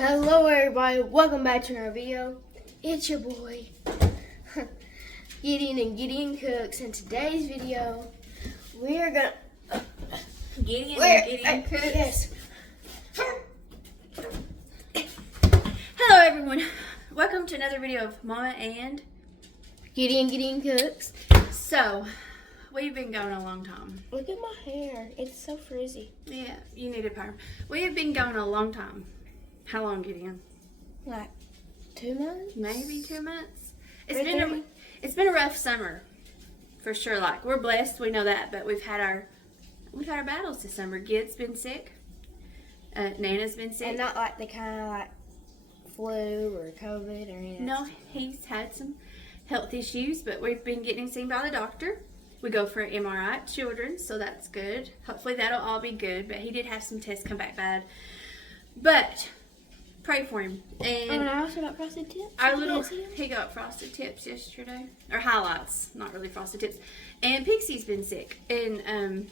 Hello everybody, welcome back to another video. It's your boy Gideon and Gideon Cooks. In today's video, we're gonna Gideon Cooks. Yes. Hello everyone. Welcome to another video of Mama and Gideon Cooks. So, we've been going a long time. Look at my hair, it's so frizzy. Yeah, you need a perm. We have been going a long time. How long, Gideon? Like 2 months? Maybe 2 months. It's Right been a rough summer, for sure. Like, we're blessed, we know that, but we've had our battles this summer. Gid's been sick. Nana's been sick. And not like the kind of like flu or COVID or anything. No, he's had some health issues, but we've been getting seen by the doctor. We go for an MRI at Children's, so that's good. Hopefully that'll all be good, but he did have some tests come back bad. But pray for him. And I also got frosted tips. he got frosted tips yesterday, or highlights, not really frosted tips. And Pixie's been sick, and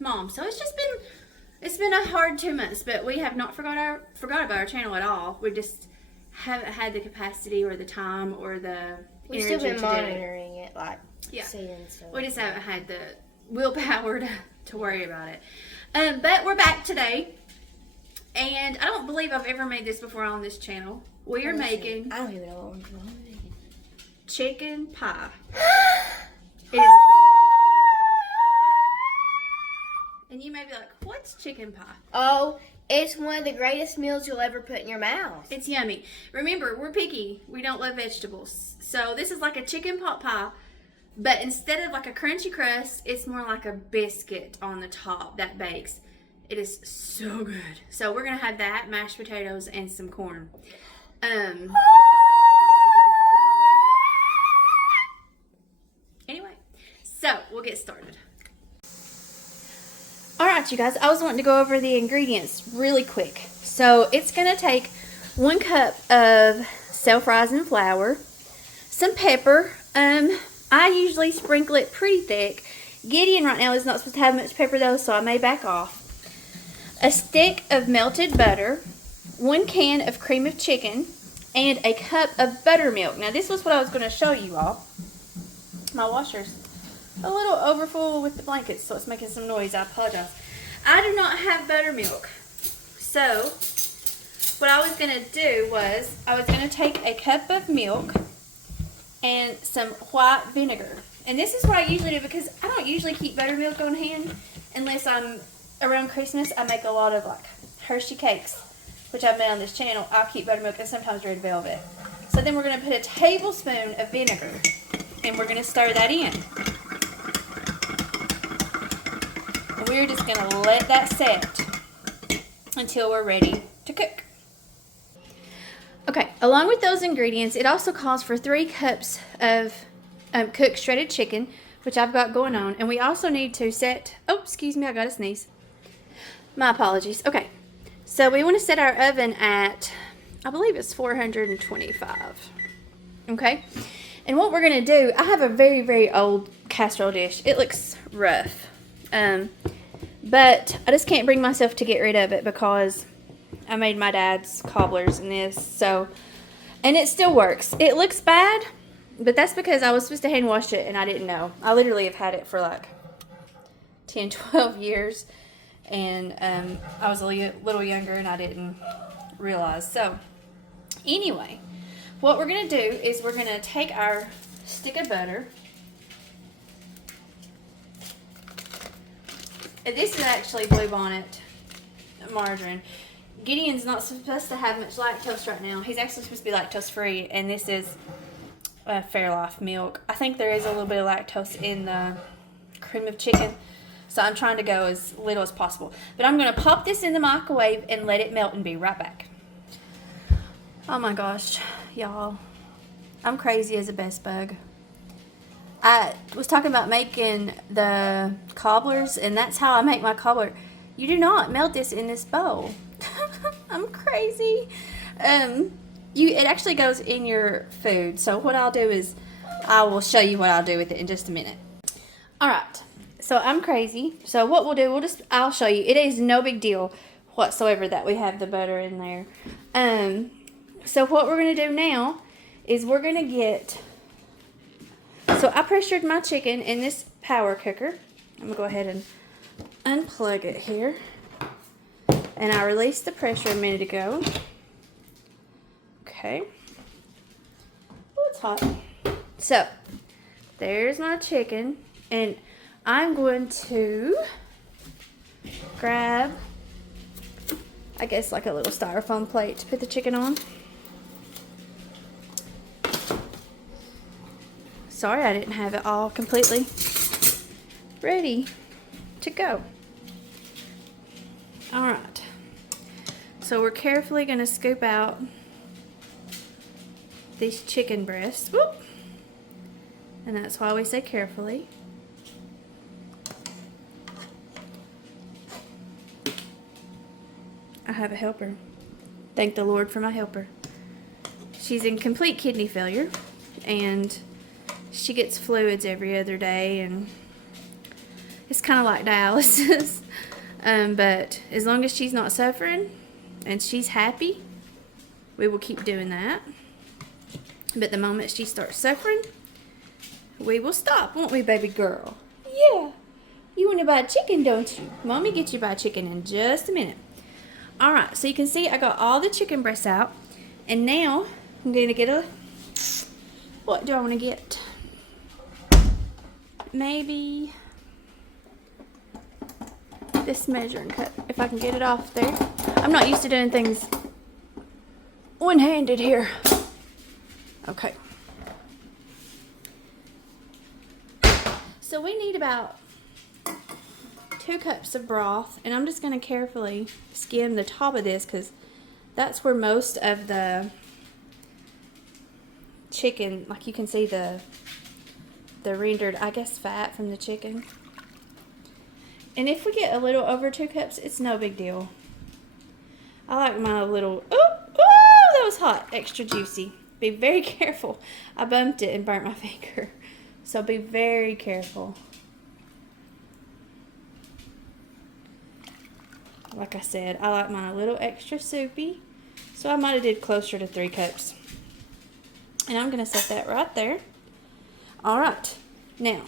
Mom. So it's been a hard 2 months, but we have not forgot about our channel at all. We just haven't had the capacity or the time or the We've energy still been to do it. monitoring it, like seeing stuff. We just haven't had the willpower to worry about it. But we're back today. And I don't believe I've ever made this before on this channel. We are making I don't even know what one's making. chicken pie. It is, and you may be like, what's chicken pie? Oh, it's one of the greatest meals you'll ever put in your mouth. It's yummy. Remember, we're picky. We don't love vegetables. So this is like a chicken pot pie, but instead of like a crunchy crust, it's more like a biscuit on the top that bakes. It is so good. So we're going to have that, mashed potatoes, and some corn. Anyway, so we'll get started. Alright, you guys, I was wanting to go over the ingredients really quick. So it's going to take 1 cup of self-rising flour, some pepper. I usually sprinkle it pretty thick. Gideon right now is not supposed to have much pepper though, so I may back off. A stick of melted butter, 1 can of cream of chicken, and a cup of buttermilk. Now this was what I was going to show you all. My washer's a little overfull with the blankets, so it's making some noise. I apologize. I do not have buttermilk. So what I was going to do was I was going to take a cup of milk and some white vinegar. And this is what I usually do because I don't usually keep buttermilk on hand unless I'm around Christmas. I make a lot of like Hershey cakes, which I've made on this channel. I'll keep buttermilk and sometimes red velvet. So then we're going to put a tablespoon of vinegar and we're going to stir that in. And we're just going to let that set until we're ready to cook. Okay, along with those ingredients, it also calls for 3 cups of cooked shredded chicken, which I've got going on. And we also need to set, oh, excuse me, I got a sneeze. My apologies. Okay, so we want to set our oven at, I believe it's 425. Okay, and what we're going to do, I have a very, very old casserole dish. It looks rough, but I just can't bring myself to get rid of it because I made my dad's cobblers in this. So, and it still works. It looks bad, but that's because I was supposed to hand wash it and I didn't know. I literally have had it for like 10, 12 years. And I was a little younger and I didn't realize. So, anyway, what we're going to do is we're going to take our stick of butter. And this is actually Blue Bonnet margarine. Gideon's not supposed to have much lactose right now. He's actually supposed to be lactose free. And this is Fairlife milk. I think there is a little bit of lactose in the cream of chicken. So I'm trying to go as little as possible. But I'm going to pop this in the microwave and let it melt and be right back. Oh my gosh, y'all. I'm crazy as a best bug. I was talking about making the cobblers, and that's how I make my cobbler. You do not melt this in this bowl. I'm crazy. It actually goes in your food. So what I'll do is I will show you what I'll do with it in just a minute. All right. So I'm crazy. So what we'll do, I'll show you. It is no big deal whatsoever that we have the butter in there. So what we're going to do now is we're going to get, so I pressured my chicken in this power cooker. I'm going to go ahead and unplug it here. And I released the pressure a minute ago. Okay. Oh, it's hot. So, there's my chicken. And I'm going to grab, I guess, like a little styrofoam plate to put the chicken on. Sorry, I didn't have it all completely ready to go. All right. So we're carefully going to scoop out these chicken breasts. Whoop. And that's why we say carefully. I have a helper. Thank the Lord for my helper. She's in complete kidney failure, and she gets fluids every other day, and it's kind of like dialysis. But as long as she's not suffering and she's happy, we will keep doing that. But the moment she starts suffering, we will stop, won't we, baby girl? Yeah. You want to buy chicken, don't you? Mommy get you buy chicken in just a minute. Alright, so you can see I got all the chicken breasts out. And now I'm going to get a... What do I want to get? Maybe this measuring cup, if I can get it off there. I'm not used to doing things one-handed here. Okay. So we need about 2 cups of broth, and I'm just going to carefully skim the top of this because that's where most of the chicken, like you can see the rendered, I guess, fat from the chicken. And if we get a little over 2 cups, it's no big deal. I like mine a little, oh, that was hot, extra juicy. Be very careful. I bumped it and burnt my finger. So be very careful. Like I said, I like mine a little extra soupy. So I might have did closer to 3 cups. And I'm going to set that right there. Alright, now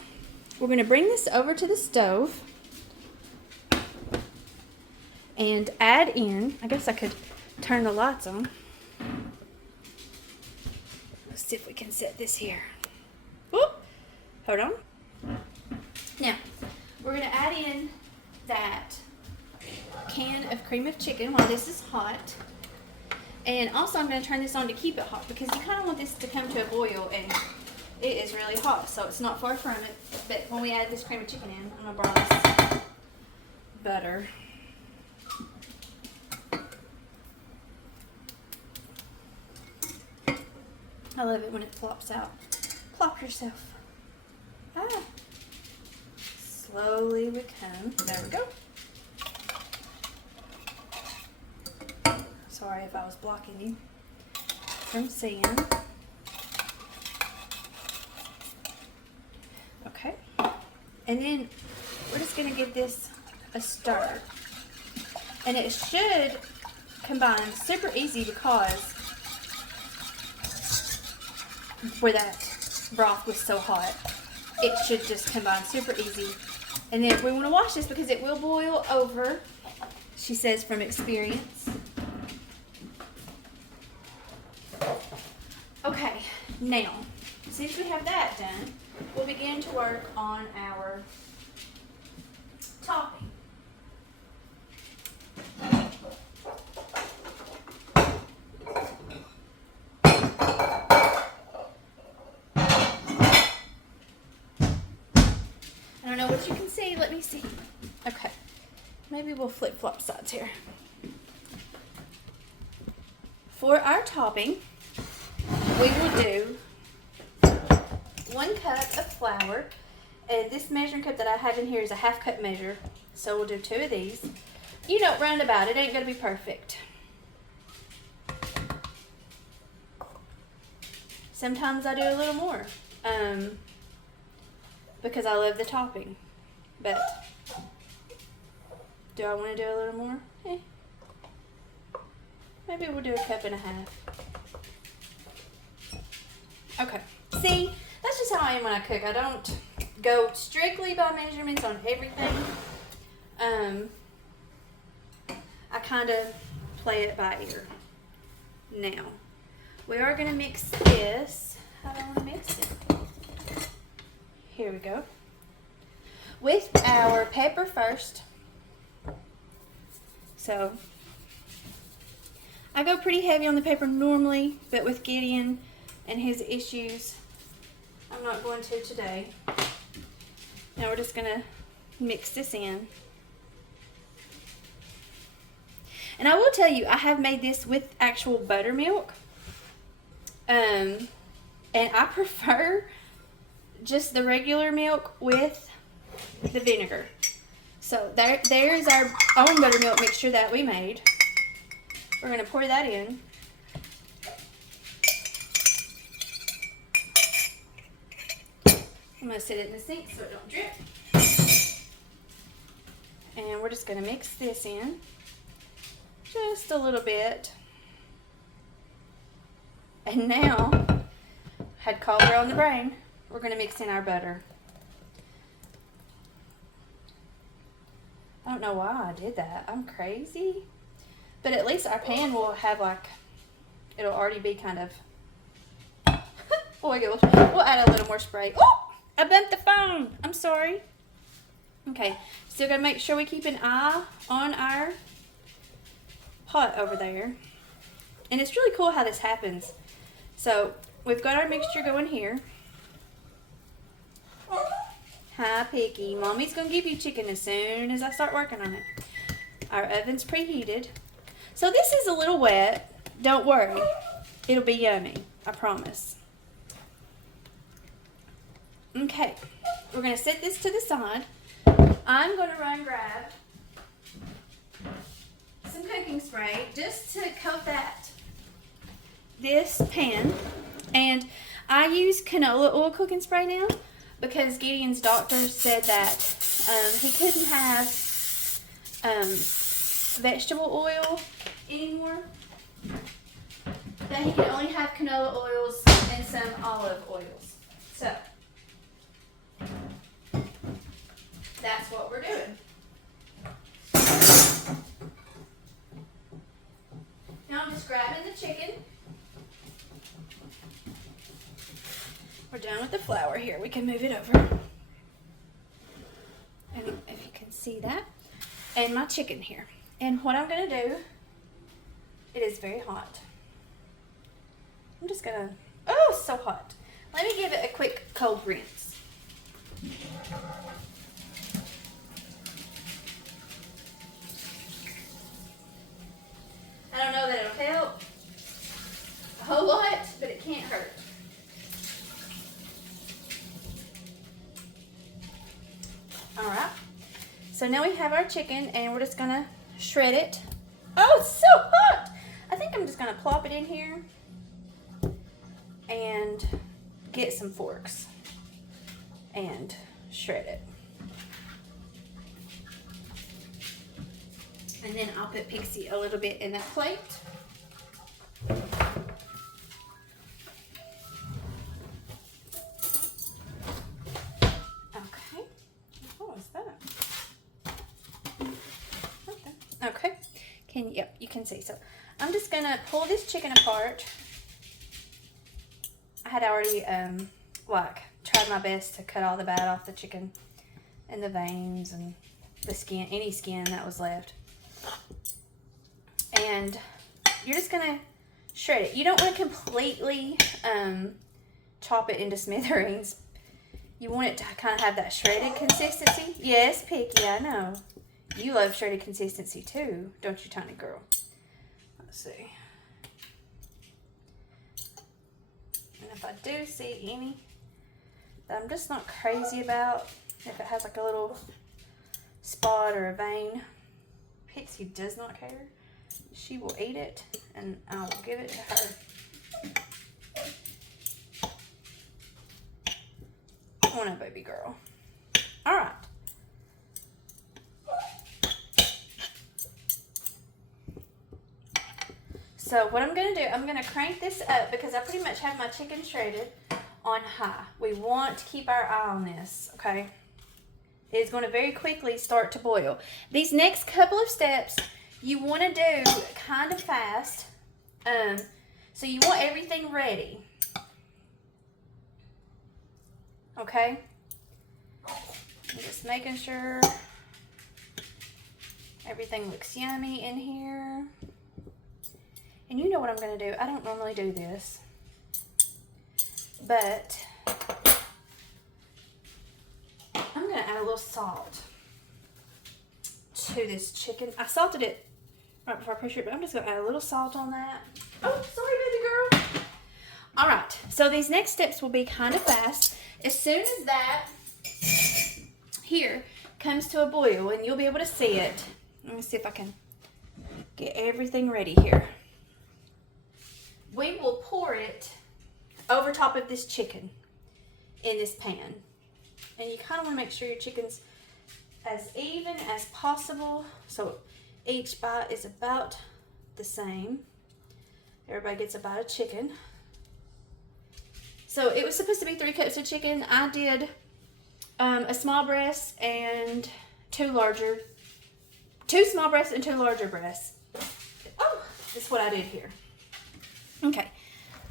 we're going to bring this over to the stove and add in, I guess I could turn the lights on. Let's see if we can set this here. Whoop, hold on. Now, we're going to add in that can of cream of chicken while this is hot. And also I'm going to turn this on to keep it hot because you kind of want this to come to a boil, and it is really hot, so it's not far from it. But when we add this cream of chicken in, I'm going to brown this butter. I love it when it plops out. Plop yourself. Ah. Slowly we come. There we go. Sorry if I was blocking you from seeing. Okay. And then we're just going to give this a stir. And it should combine super easy because where that broth was so hot, it should just combine super easy. And then we want to wash this because it will boil over, she says from experience. Okay, now, since we have that done, we'll begin to work on our topping. I don't know what you can see. Let me see. Okay. Maybe we'll flip-flop sides here. For our topping, we will do 1 cup of flour. And this measuring cup that I have in here is a 1/2 cup measure. So we'll do 2 of these. You know, roundabout, it ain't going to be perfect. Sometimes I do a little more. Because I love the topping. But do I want to do a little more? maybe we'll do a cup and a half. Okay, see, that's just how I am when I cook. I don't go strictly by measurements on everything. I kind of play it by ear. Now, we are going to mix this. How do I want to mix it? Here we go. With our pepper first. So, I go pretty heavy on the pepper normally, but with Gideon and his issues, I'm not going to today. Now we're just going to mix this in. And I will tell you, I have made this with actual buttermilk. And I prefer just the regular milk with the vinegar. So there's our own buttermilk mixture that we made. We're going to pour that in. I'm going to set it in the sink so it don't drip. And we're just going to mix this in. Just a little bit. And now, had cobra on the brain, we're going to mix in our butter. I don't know why I did that. I'm crazy. But at least our pan will have it'll already be kind of, we'll add a little more spray. Oh, I bumped the phone. I'm sorry. Okay, still gotta make sure we keep an eye on our pot over there. And it's really cool how this happens. So we've got our mixture going here. Hi, Picky. Mommy's gonna give you chicken as soon as I start working on it. Our oven's preheated. So this is a little wet. Don't worry. It'll be yummy. I promise. Okay. We're gonna set this to the side. I'm gonna run grab some cooking spray just to coat this pan. And I use canola oil cooking spray now because Gideon's doctor said that he couldn't have vegetable oil anymore. That he could only have canola oils and some olive oils. So that's what we're doing. Now I'm just grabbing the chicken. We're done with the flour here. We can move it over. And if you can see that. And my chicken here. And what I'm going to do, it is very hot. I'm just going to, oh, it's so hot. Let me give it a quick cold rinse. I don't know that it'll help a whole lot, but it can't hurt. Alright, so now we have our chicken and we're just gonna shred it. Oh, it's so hot! I think I'm just gonna plop it in here and get some forks and shred it. And then I'll put Pixie a little bit in that plate. Okay. What was that? Okay. Yep, you can see. So I'm just gonna pull this chicken apart. I had already tried my best to cut all the bad off the chicken and the veins and the skin, any skin that was left. And you're just gonna shred it. You don't want to completely chop it into smithereens. You want it to kind of have that shredded consistency. Yes, Picky, I know. You love shredded consistency too, don't you, tiny girl? Let's see. And if I do see any that I'm just not crazy about, if it has like a little spot or a vein, Pixie does not care. She will eat it, and I will give it to her. Oh no, baby girl. All right. So what I'm going to do, I'm going to crank this up because I pretty much have my chicken shredded on high. We want to keep our eye on this, okay? It's going to very quickly start to boil. These next couple of steps you want to do kind of fast. So you want everything ready. Okay? I'm just making sure everything looks yummy in here. And you know what I'm going to do. I don't normally do this. But I'm going to add a little salt to this chicken. I salted it right before I pushed it, but I'm just going to add a little salt on that. Oh, sorry, baby girl. All right. So these next steps will be kind of fast. As soon as that here comes to a boil, and you'll be able to see it. Let me see if I can get everything ready here. We will pour it over top of this chicken in this pan. And you kind of want to make sure your chicken's as even as possible. So each bite is about the same. Everybody gets a bite of chicken. So it was supposed to be 3 cups of chicken. I did a small breast and 2 small breasts and 2 larger breasts. Oh, that's what I did here. Okay,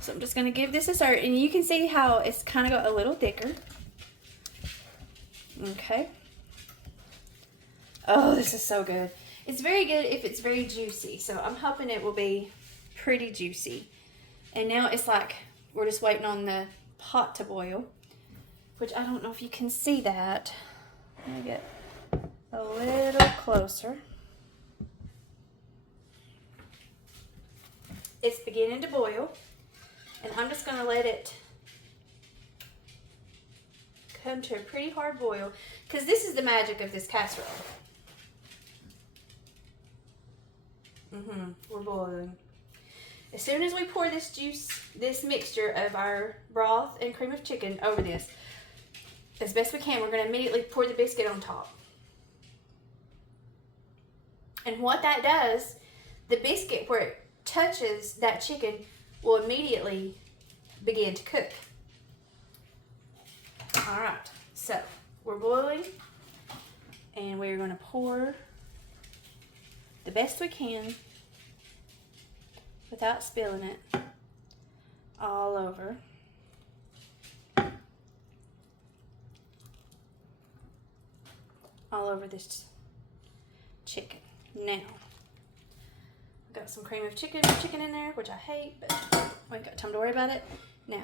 so I'm just going to give this a stir, and you can see how it's kind of got a little thicker. Okay. Oh, this is so good. It's very good if it's very juicy, so I'm hoping it will be pretty juicy. And now it's like we're just waiting on the pot to boil, which I don't know if you can see that. Let me get a little closer. It's beginning to boil, and I'm just going to let it come to a pretty hard boil, because this is the magic of this casserole. We're boiling. As soon as we pour this mixture of our broth and cream of chicken over this, as best we can, we're going to immediately pour the biscuit on top. And what that does, the biscuit, where it touches that chicken, will immediately begin to cook. All right, so we're boiling, and we're going to pour the best we can without spilling it all over. All over this chicken. Now, I've got some cream of chicken in there, which I hate, but we ain't got time to worry about it. Now,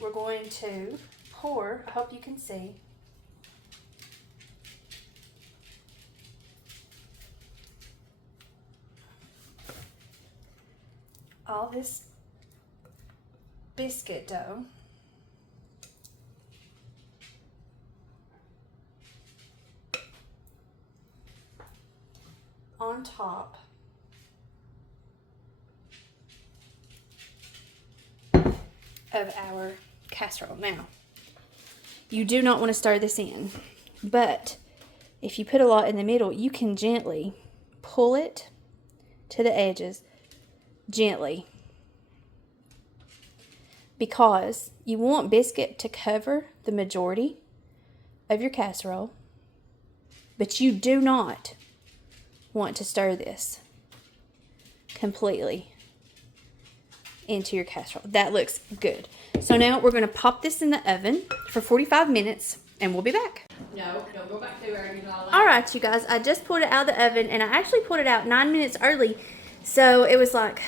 we're going to pour, I hope you can see, all this biscuit dough on top of our casserole. Now, you do not want to stir this in, but if you put a lot in the middle, you can gently pull it to the edges, gently, because you want biscuit to cover the majority of your casserole, but you do not want to stir this completely into your casserole. That looks good. So now we're going to pop this in the oven for 45 minutes, and we'll be back. No, don't go back to her. All right, you guys, I just pulled it out of the oven, and I actually pulled it out 9 minutes early, so it was like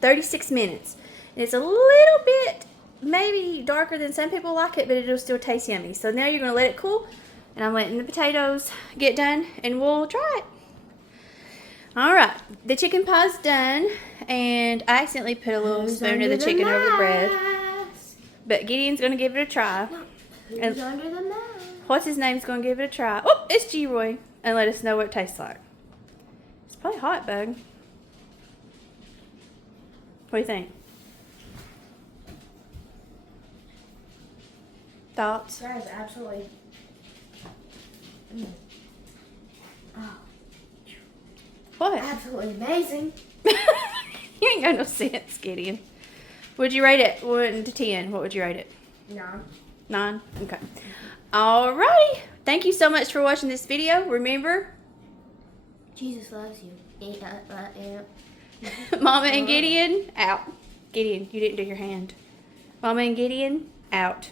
36 minutes. And it's a little bit maybe darker than some people like it, but it'll still taste yummy. So now you're going to let it cool, and I'm letting the potatoes get done, and we'll try it. All right, the chicken pie's done, and I accidentally put a little spoon of the chicken over the bread, but Gideon's going to give it a try. Who's under the mask? What's his name's going to give it a try. Oh, it's G-Roy, and let us know what it tastes like. It's probably hot, Bug. What do you think? Thoughts? That is absolutely. What? Absolutely amazing. ain't got no sense, Gideon. Would you rate it 1 to 10? What would you rate it? 9. 9? Okay. Alrighty. Thank you so much for watching this video. Remember, Jesus loves you. Mama and Gideon out. Gideon, you didn't do your hand. Mama and Gideon out.